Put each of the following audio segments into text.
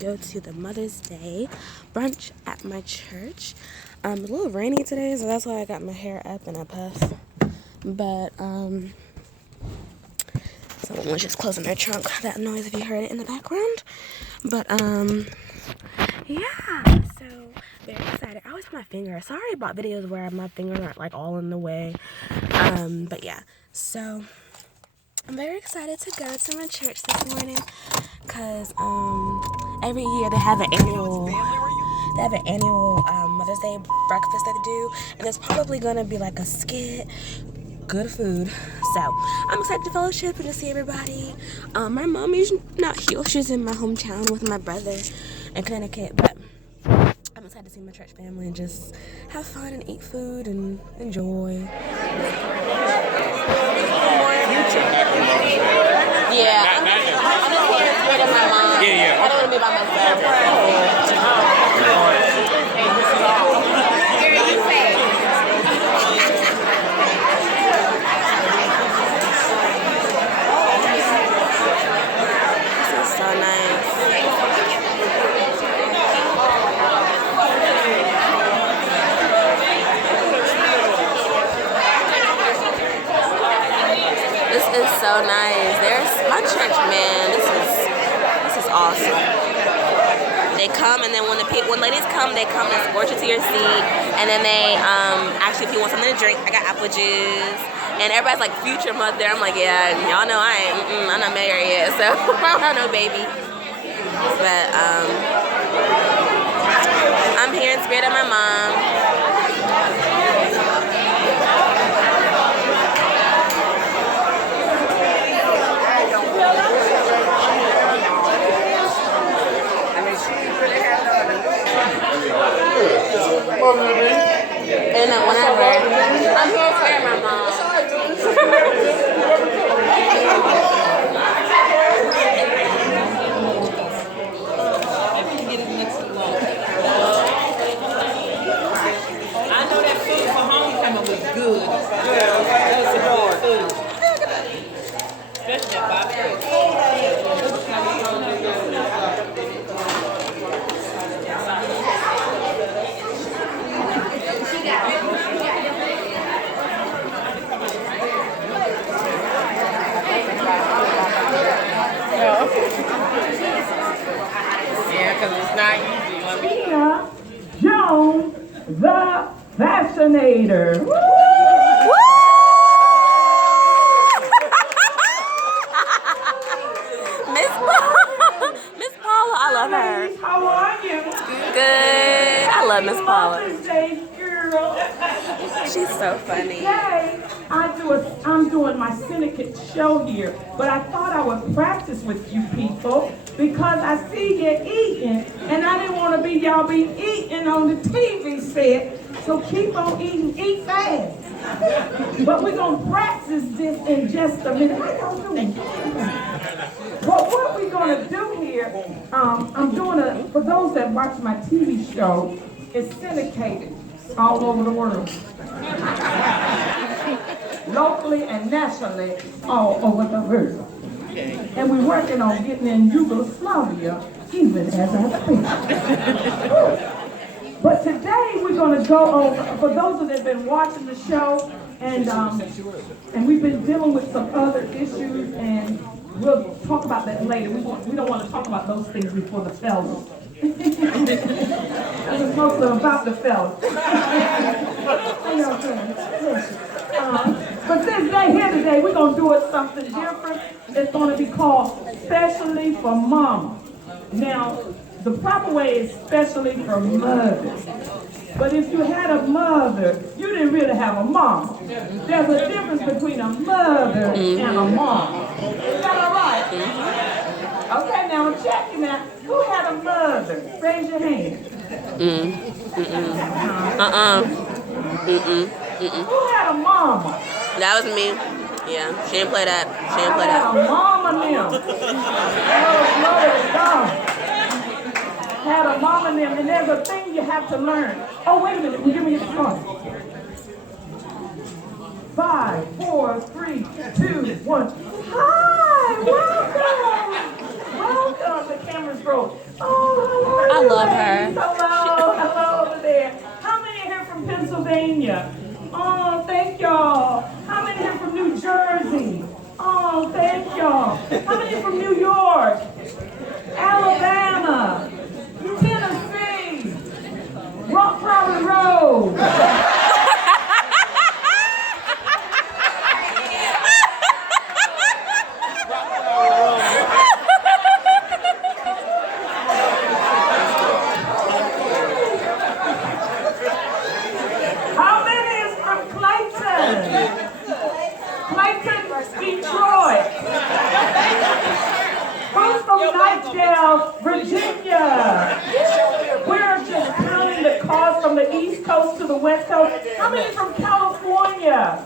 go to the Mother's Day brunch at my church. A little rainy today, so that's why I got my hair up in a puff. But someone was just closing their trunk. That noise, if you heard it in the background. But yeah, so very excited. I always put my finger. Sorry about videos where my fingers aren't like all in the way. But yeah, so I'm very excited to go to my church this morning because every year they have an annual Mother's Day breakfast that they do, and there's probably gonna be like a skit, good food. So I'm excited to fellowship and to see everybody. My mom is not here; she's in my hometown with my brother in Connecticut, but I'm excited to see my church family and just have fun and eat food and enjoy. Yeah, I'm just here with my mom. Yeah. I don't want to be by myself. This is so nice. This is so nice. There's my church, man. This is awesome. They come, and then when ladies come, they come and escort you to your seat, and then they actually, if you want something to drink, I got apple juice, and everybody's like future mother. I'm like, yeah, y'all know I'm not married yet, so I don't have no baby. But I'm here in spirit of my mom. And whenever I'm here for my mom. I know that food for homecoming was good. That was good food. Especially that barbecue. Yeah, because it's not easy. Tina Jones, the Fascinator. Woo! Miss Paula, I love her. How are you? Good. I love Miss Paula. Mother's Day, girl. She's so funny. Today, I'm doing my syndicate show here, but I thought I would practice with you people because I see you eating, and I didn't want to be y'all be eating on the TV set. So keep on eating, eat fast. But we're gonna practice this in just a minute. How y'all doing? Well, what we're gonna do here, I'm doing for those that watch my TV show, it's syndicated all over the world. Locally and nationally, all over the world. And we're working on getting in Yugoslavia, even as I speak. But today we're going to go over, for those that have been watching the show, and we've been dealing with some other issues, and we'll talk about that later. We don't want to talk about those things before the fellas. It's mostly about the fellas. But since they're here today, we're going to do it something different. It's going to be called Specially for Mama. Now, the proper way is specially for mothers. But if you had a mother, you didn't really have a mom. There's a difference between a mother and a mom. Is that all right? Okay, now I'm checking that. Who had a mother? Raise your hand. Who had a mama? That was me. Yeah, she didn't play that. She didn't play I had that. a mama now. Oh, glory to God. Had a mama now, and there's a thing you have to learn. Oh, wait a minute. Give me your phone. 5, 4, 3, 2, 1. Hi, welcome. Welcome. The camera's rolling. Oh, many from New York, Alabama, Tennessee, Rock Private Road? How many is from Clayton? Clayton, Detroit. Who's from Nightdale, Virginia? We're just counting the calls from the East Coast to the West Coast. How many from California?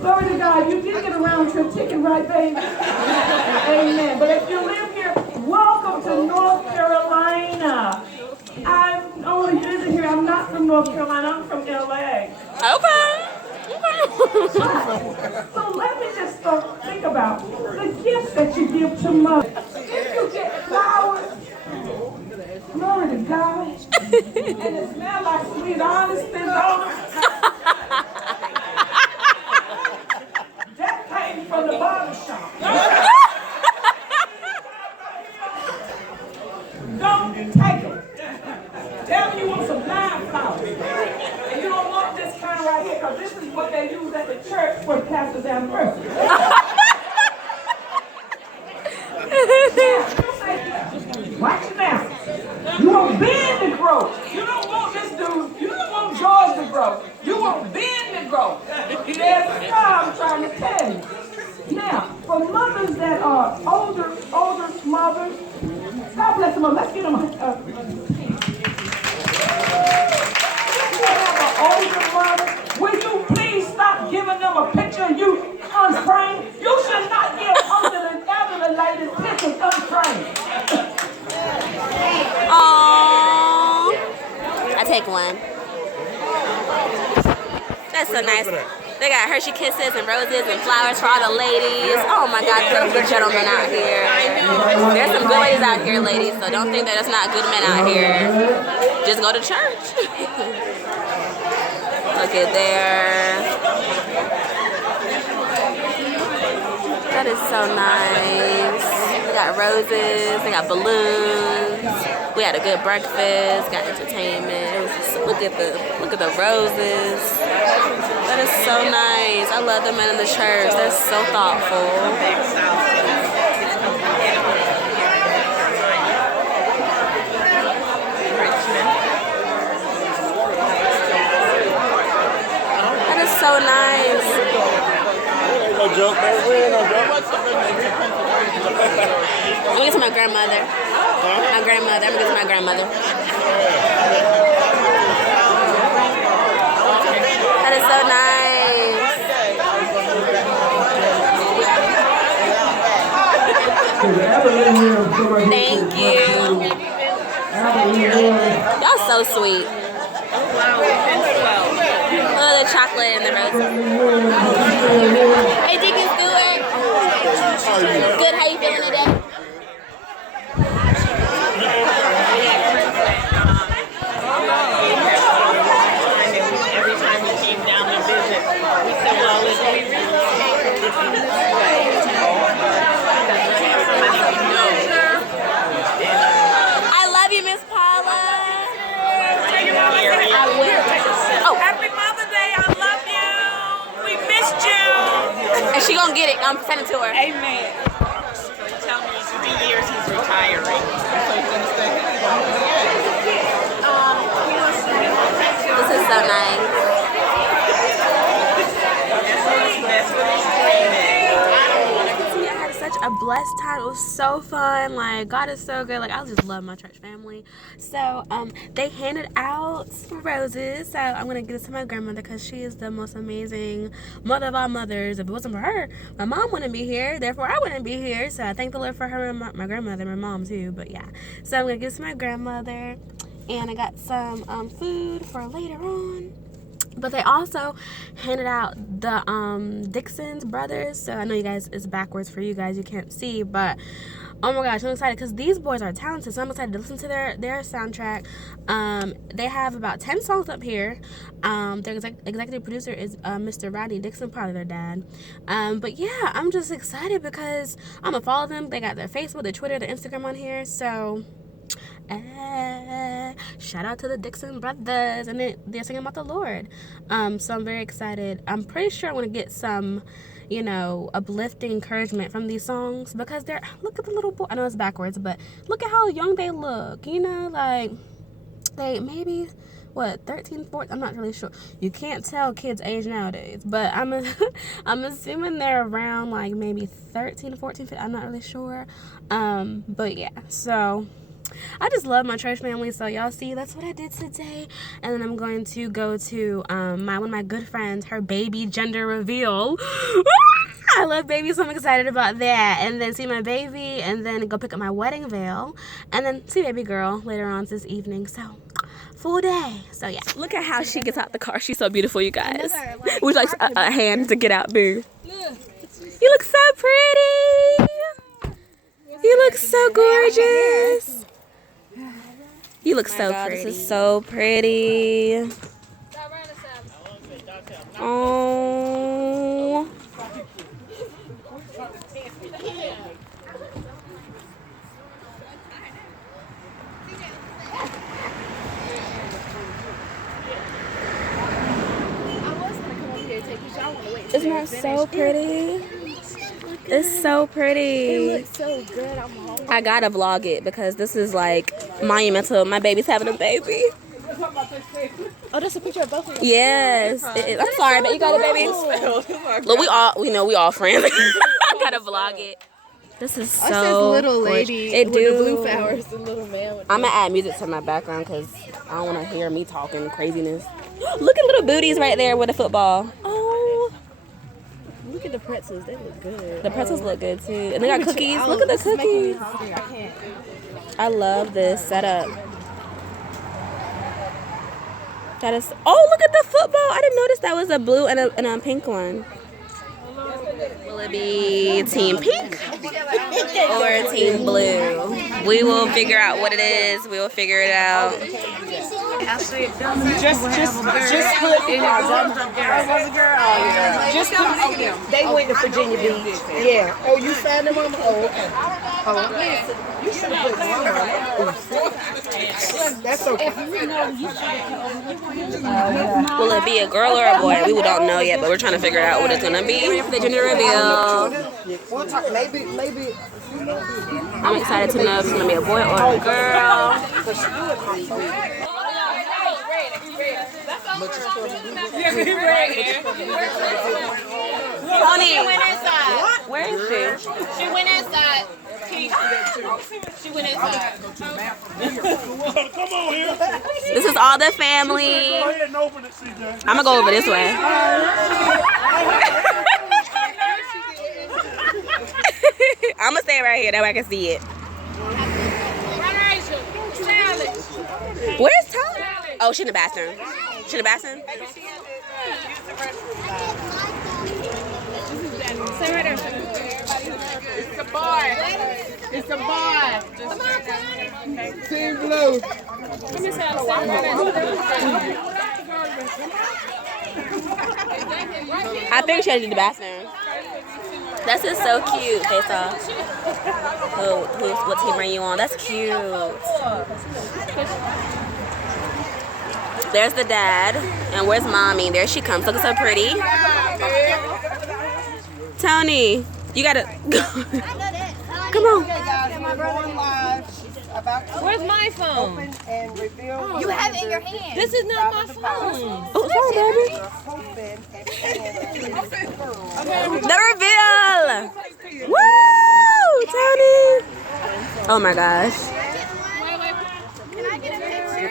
Glory to God. You did get a round trip ticket, right, baby? Amen. But if you live here, welcome to North Carolina. I'm only visiting here. I'm not from North Carolina. I'm from LA. Okay. So let me just think about the gifts that you give to mother. If you get flowers, glory to God, and it smells like sweet honest that came from the barber shop. Don't take it. Tell me you want some live flowers. And you don't want this kind right here, because this is what they use at the church for pastor's anniversary. Watch it now. You want Ben to grow. You don't want this dude. You don't want George to grow. You want Ben to grow. Yes, I'm trying to tell you. Now, for mothers that are older mothers, God bless them. Let's get them if you have an older mother, will you please stop giving them a picture of you unframed? You should not give elderly ladies pictures unframed. Aww. I take one. That's so nice. They got Hershey Kisses and roses and flowers for all the ladies. Oh my God, there's good gentlemen out here. There's some good ladies out here, ladies, so don't think that there's not good men out here. Just go to church. Look at there. That is so nice. They got roses, they got balloons. We had a good breakfast, got entertainment. It was just, look at the roses. That is so nice. I love the men in the church. They're so thoughtful. That is so nice. No joke, man. No joke. I'm gonna get to my grandmother. My grandmother. I'm gonna get to my grandmother. That is so nice. Thank you. Y'all so sweet. Oh, the chocolate and the roses. Hey, Deacon Stewart. Good. How you feeling today? Every time we came down to visit, we said, well, if we really I love you, Miss Paula. I will. Oh. Happy Mother's Day. I love you. We missed you. And she gonna get it. I'm sending it to her. Amen. So he tell me in 3 years he's retiring. This is so nice. That's what he's dreaming. I had such a blessed time. It was so fun. Like, God is so good. Like, I just love my church family. So they handed out some roses, so I'm gonna give this to my grandmother because she is the most amazing mother of all mothers. If it wasn't for her, my mom wouldn't be here, therefore I wouldn't be here. So I thank the Lord for her and my grandmother, my mom too. But yeah, so I'm gonna give this to my grandmother, and I got some food for later on. But they also handed out the Dixon's brothers. So I know you guys, it's backwards for you guys, you can't see, but oh my gosh, I'm excited because these boys are talented. So I'm excited to listen to their soundtrack. They have about 10 songs up here. Their executive producer is Mr. Rodney Dixon, probably their dad. But yeah, I'm just excited because I'm gonna follow them. They got their Facebook, their Twitter, their Instagram on here. So shout out to the Dixon brothers, and they're singing about the Lord. So I'm very excited. I'm pretty sure I'm gonna get some, you know, uplifting encouragement from these songs because they're, look at the little boy. I know it's backwards, but look at how young they look. You know, like they maybe what 13, 14. I'm not really sure. You can't tell kids' age nowadays, but I'm assuming they're around like maybe 13, 14, 15. I'm not really sure. But yeah, so I just love my church family. So y'all see, that's what I did today. And then I'm going to go to one of my good friends, her baby gender reveal. I love babies, so I'm excited about that. And then see my baby, and then go pick up my wedding veil, and then see baby girl later on this evening. So full day. So yeah, look at how she gets out the car. She's so beautiful, you guys. Would you like a hand to get out, boo? You look so pretty. You look so gorgeous. You look so pretty. This is so pretty. Oh. Isn't that so pretty? It's so pretty. It looks so good. I'm hungry. I gotta vlog it because this is like monumental. My baby's having a baby. Oh, that's a picture of both of you. Yes. I'm sorry, but you got a baby. Look, we all friends. I gotta vlog it. This is so. It says little lady It with do. the blue flowers, the little man. With I'm gonna add music to my background because I don't want to hear me talking craziness. Look at little booties right there with a football. Oh. Look at the pretzels. They look good. The pretzels look good too. And they got cookies. Look at the cookies. I can't. I love this setup. That is. Oh, look at the football. I didn't notice that was a blue and a pink one. Will it be Team Pink or Team Blue? We will figure out what it is. We will figure it out. Just put in just put, they went to Virginia Beach. Yeah. Oh, you signed them, Mama? Oh, okay. Oh, you should have put Mama. That's okay. Will it be a girl or a boy? We don't know yet, but we're trying to figure out what it's gonna be. Ready for the gender reveal. We'll talk. Maybe. I'm excited to know if it's gonna be a boy or a girl. Tony, where is she? She went inside. She went inside. Come on here. This is all the family. Go ahead and open it, CJ. I'm gonna go over this way. I'm gonna stay right here, that way I can see it. Where's Tony? Oh, she in the bathroom. She in the bathroom? Stay right there. It's a boy. It's a boy. Team Blue. I think she had to do the bathroom. That's just so cute, face off. What team are you on? That's cute. There's the dad. And where's mommy? There she comes. Looking so pretty. Tony, you gotta go. Come on. Where's my phone? You have it in your hand. This is not my phone. Oh, sorry, baby. The reveal. Woo, Tony. Oh my gosh. Can I get a picture?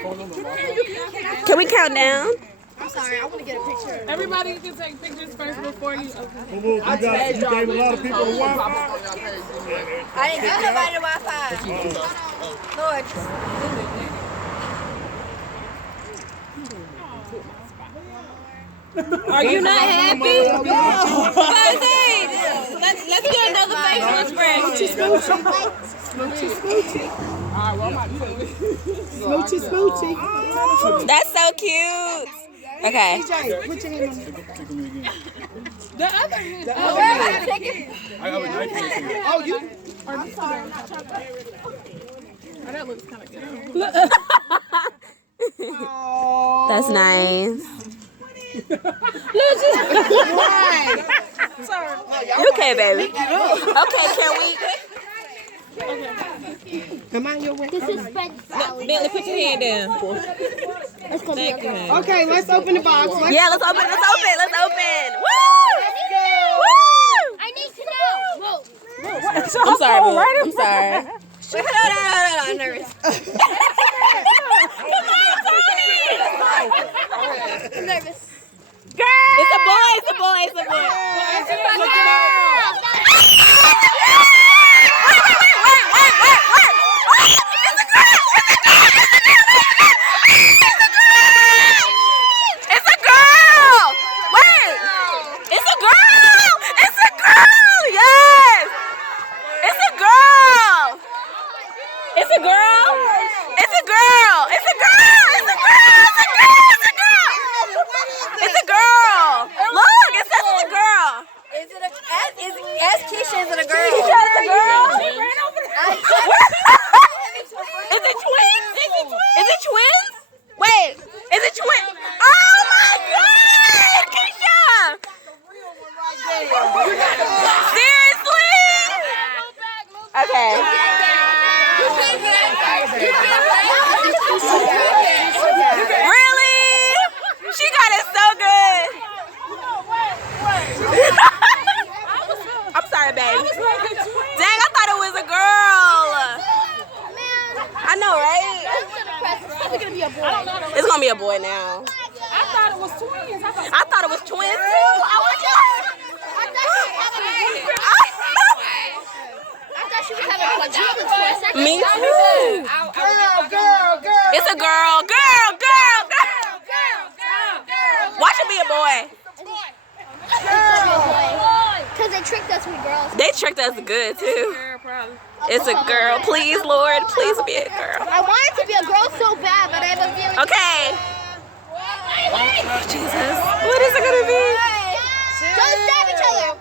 Can we count down? I'm sorry, I want to get a picture. Everybody can take pictures first before you. You gave a lot of people the Wi-Fi. I didn't give nobody the Wi-Fi. Lord. Are you not happy? Let's get another facial expression. Smoochy, smoochy. That's so cute. Okay. DJ, put your hand on The other Oh, you. that looks kind of good. That's nice. You okay, baby? Okay, can we? Come on your way. This is Fred salad. Bentley, put your hand down. It's gonna be okay. Okay, let's open the box. Yeah, let's open. Let's open. Let's open. Woo! Woo! I need to know. I'm sorry, boo. I'm sorry. Hold on. I'm nervous. I'm nervous. Girl! It's a boy. It's a boy. It's a boy. It's a girl. It's gonna be a boy now. I thought it was twins. I thought it was twins too. I thought she was having a quadruple for a second. Me too. Girl. It's a girl. Girl. Watch it be a boy. Because they tricked us with girls. They tricked us good too. It's a girl. Please, Lord, please be a girl. I wanted to be a girl so bad, but I have a feeling. Okay. Jesus. What is it gonna be? Don't stab each other.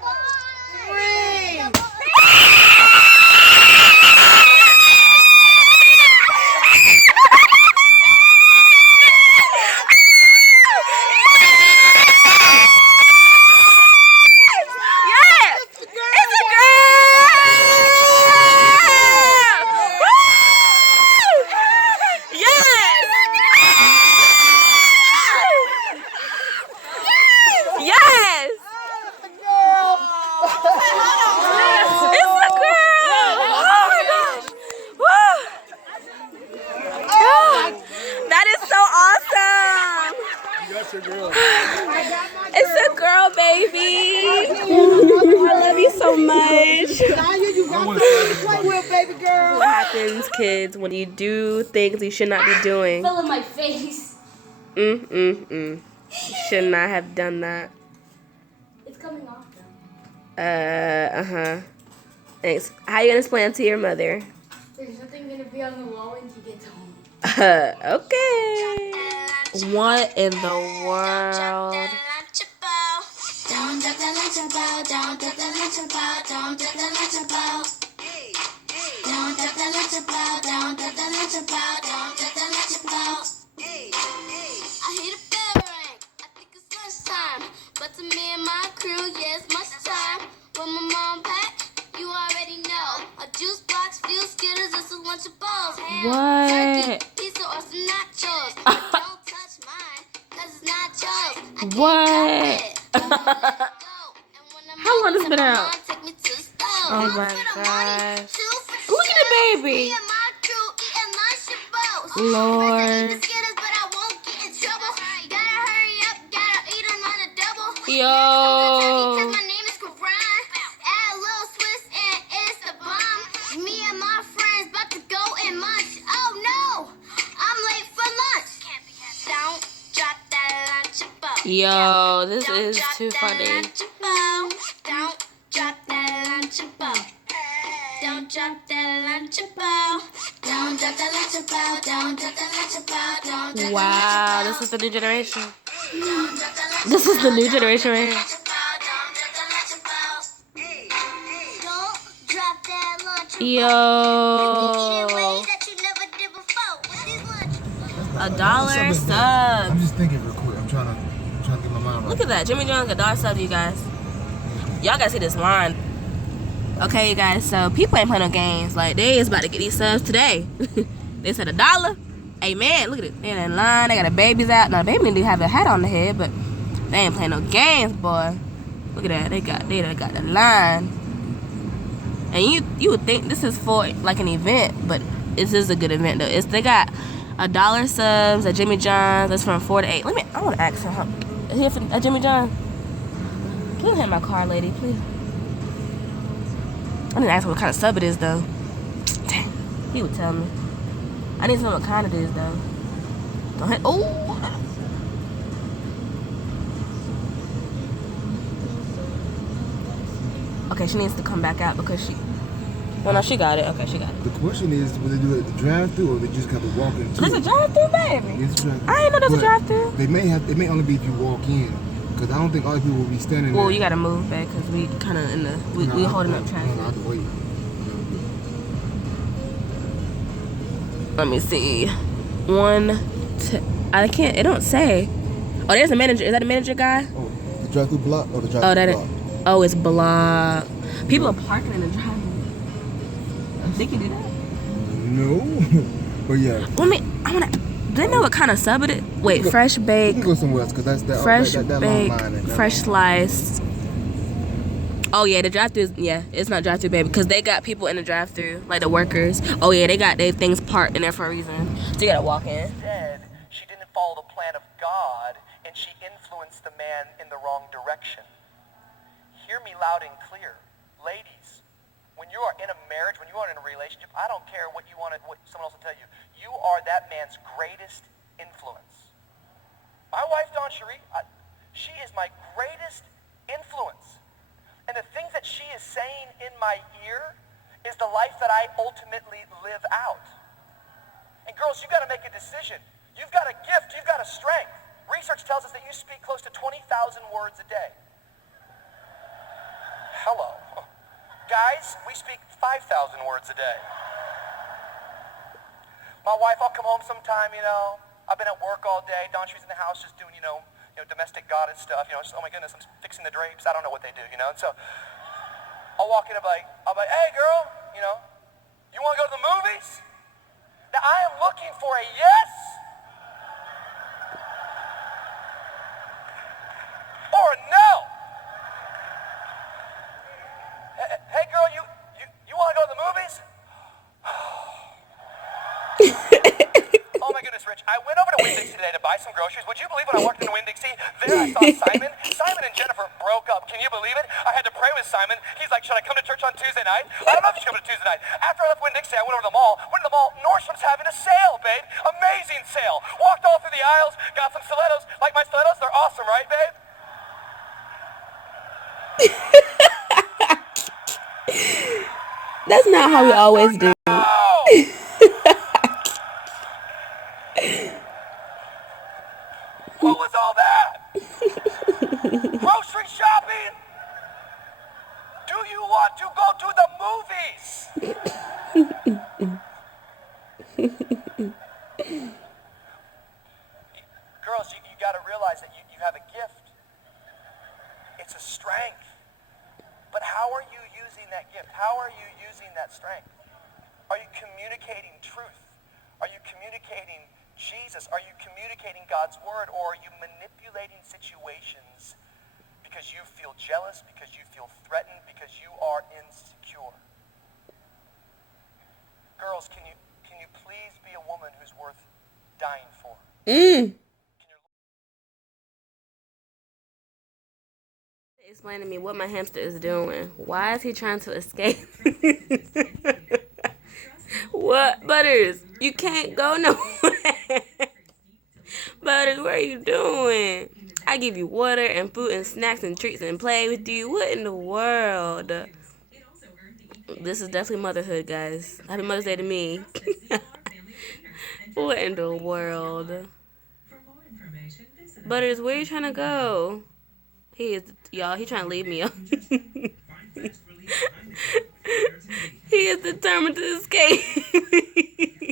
It's a girl, baby. I love you so much. What happens, kids, when you do things you should not be doing? Fell in my face. You should not have done that. It's coming off though. Thanks. How you gonna explain it to your mother? There's nothing gonna be on the wall when she gets home. Okay. What in the world? But to me and my crew, yes, much time. When my mom packed, you already know. A juice box, few skittles, and some Lunchables. What? Turkey, pizza, or some nachos. Don't touch mine, cause it's nachos. I can't What? help it. How long has it been out? Take me to the stove. Oh my gosh. Look at the baby. Me and my crew eating Lunchables. Lord. Skittles, but I won't get in trouble. Gotta hurry up, gotta eat them on a double. Yo. Cause my name is Karan. Add a little Swiss and it's a bomb. Me and my friends about to go and munch. Oh no, I'm late for lunch. Don't drop that Lunchable. Yo, this is too funny. Don't drop that lunchable. Don't drop that lunchable. Don't drop that lunchable. Don't drop that lunchable. Don't drop Wow, this is the new generation. This is the new generation right here. Don't drop that lunchable. Yo, $1 sub. I'm just thinking real quick. I'm trying to get my mind right. Look at that, Jimmy John's $1 sub, you guys. Y'all gotta see this line. Okay, you guys, so people ain't playing no games. Like, they is about to get these subs today. They said $1. Hey, man, look at it. They're in line. They got the babies out. Now, the baby need to have a hat on the head, but they ain't playing no games, boy. Look at that. They got the line. And you would think this is for, like, an event, but this is a good event, though. They got $1 subs at Jimmy John's. That's from 4 to 8. I want to ask her. Is he at Jimmy John's? Please hit my car, lady, please. I didn't ask him what kind of sub it is, though. Dang, he would tell me. I need to know what kind it is, though. Go ahead. Oh! Okay, she needs to come back out because she... Well, no, she got it. Okay, she got it. The question is, will they do it at the drive-thru or they just got to walk into There's a drive-thru, baby. It's a drive-thru. I didn't know there's a drive-thru. It may only be if you walk in. Because I don't think all the people will be standing Well, there. you gotta move back because we kind of in the... We holding up traffic. I have to wait. Let me see. I can't... It don't say. Oh, there's a manager. Is that a manager guy? Oh, the drive-thru block or the drive-thru block? Oh, it's blocked. People are parking in the drive-thru. They can do that? No. But yeah. Well, I wanna... Do they know what kind of sub it is? Wait, fresh baked. You can go somewhere else because that's fresh that baked, long line. fresh sliced. Oh yeah, the drive-thru is it's not drive-thru, baby, because they got people in the drive-thru, like the workers. Oh yeah, they got their things parked in there for a reason. So you gotta walk in. Instead, she didn't follow the plan of God, and she influenced the man in the wrong direction. Hear me loud and clear, ladies. When you are in a marriage, when you are in a relationship, I don't care what someone else will tell you. You are that man's greatest influence. My wife, Dawn Cherie, she is my greatest influence. And the things that she is saying in my ear is the life that I ultimately live out. And girls, you got to make a decision. You've got a gift. You've got a strength. Research tells us that you speak close to 20,000 words a day. Hello. Guys, we speak 5,000 words a day. My wife, I'll come home sometime, I've been at work all day. Dawn, she's in the house just doing, domestic goddess stuff. Just, oh my goodness, I'm fixing the drapes. I don't know what they do, And so I'll walk in and I'll be like, hey girl, you want to go to the movies? Now I am looking for a yes or a no. Hey girl, you want to go to the movies? Oh my goodness, Rich, I went over to Winn-Dixie today to buy some groceries. Would you believe when I walked into Winn-Dixie, there I saw Simon. Simon and Jennifer broke up. Can you believe it? I had to pray with Simon. He's like, should I come to church on Tuesday night? I don't know if you should come to Tuesday night. After I left Winn-Dixie, I went over to the mall. Nordstrom's having a sale, babe. Amazing sale. Walked all through the aisles, got some stilettos. Like my stilettos? They're awesome, right, babe? That's not how we always do. What was all that? Grocery shopping? Do you want to go to the movies? Girls, you got to realize that you have a gift. It's a strength. But how are you using that gift? How are you using that strength? Are you communicating truth? Are you communicating Jesus? Are you communicating God's word, or are you manipulating situations because you feel jealous, because you feel threatened, because you are insecure? Girls, can you please be a woman who's worth dying for? Explain to me what my hamster is doing. Why is he trying to escape? What? Butters, you can't go nowhere. Butters, what are you doing? I give you water and food and snacks and treats and play with you. What in the world? This is definitely motherhood, guys. Happy Mother's Day to me. What in the world? Butters, where you trying to go? He is, y'all, he trying to leave me up. He is determined to escape.